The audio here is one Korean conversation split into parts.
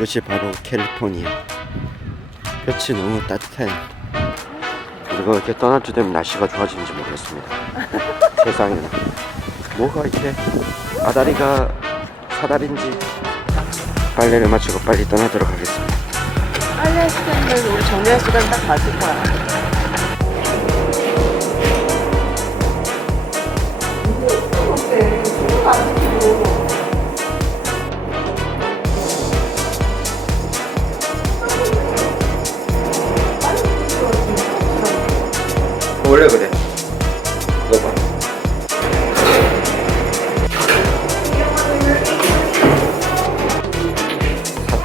이것이 바로 캘리포니아. 볕이 너무 따뜻해. 그리고 이렇게 떠날 때 되면 날씨가 좋아지는지 모르겠습니다. 세상에나 뭐가 이렇게 아다리가 사다리인지. 빨래를 마치고 빨리 떠나도록 하겠습니다. 빨래 시간을 우리 정리할 시간 딱 맞을 거야. 원래 그래. 이거 봐.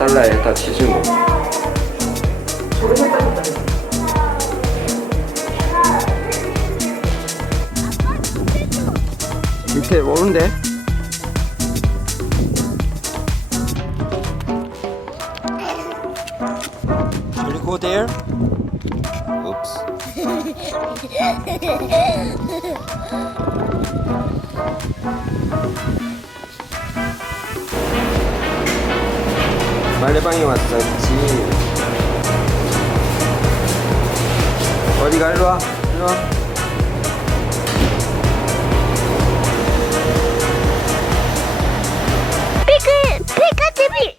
$4에 다 치즈 뭐. 밑에 오는데? Should we go there? Oops. 빨래방에 왔었지. 어디가? 일로와. 일로와. 패카TV.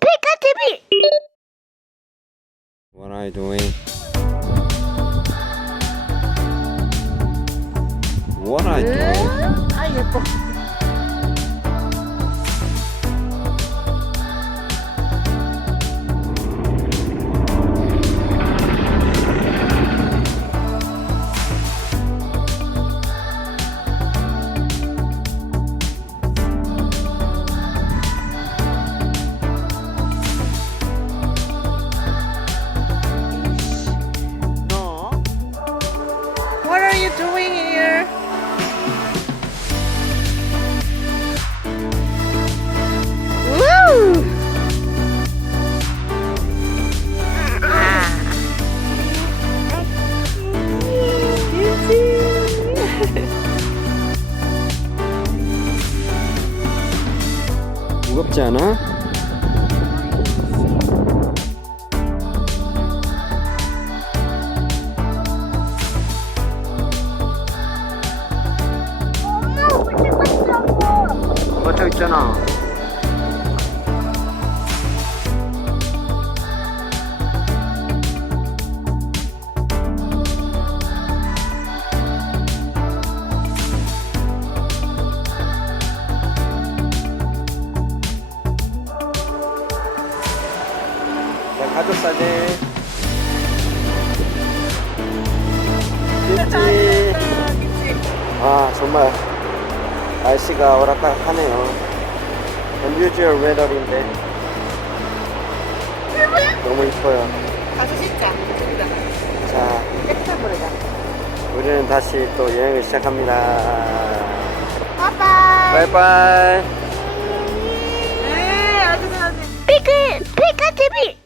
패카TV. What are you doing? What are you doing? 아 예뻐. What are you doing here? Woo! 무겁지 않아? 맞춰 있잖아. 자, 가족 사진. 그치? 아, 정말 날씨가 오락가락하네요. unusual weather인데 너무 이뻐요. 가서 씻자. 자, 깨끗한 물에다. 우리는 다시 또 여행을 시작합니다. 바이바이. 바이바이. 네, 아주 잘하지. 패카TV.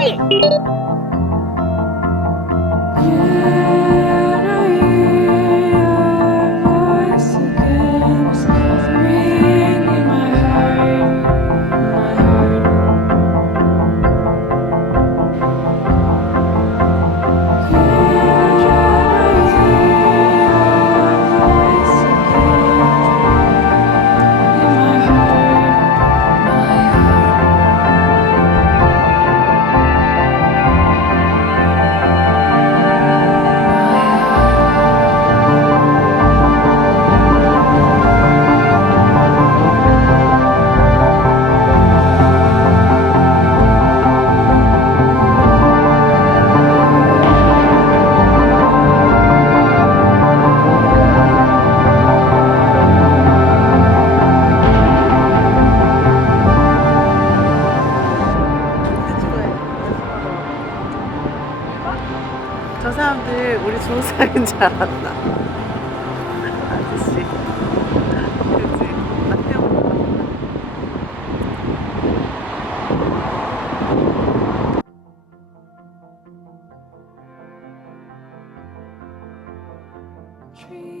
패카TV. 저 사람들 우리 중국 사람인 줄 알았나? 아저씨. 그치? 나 때문에. Tree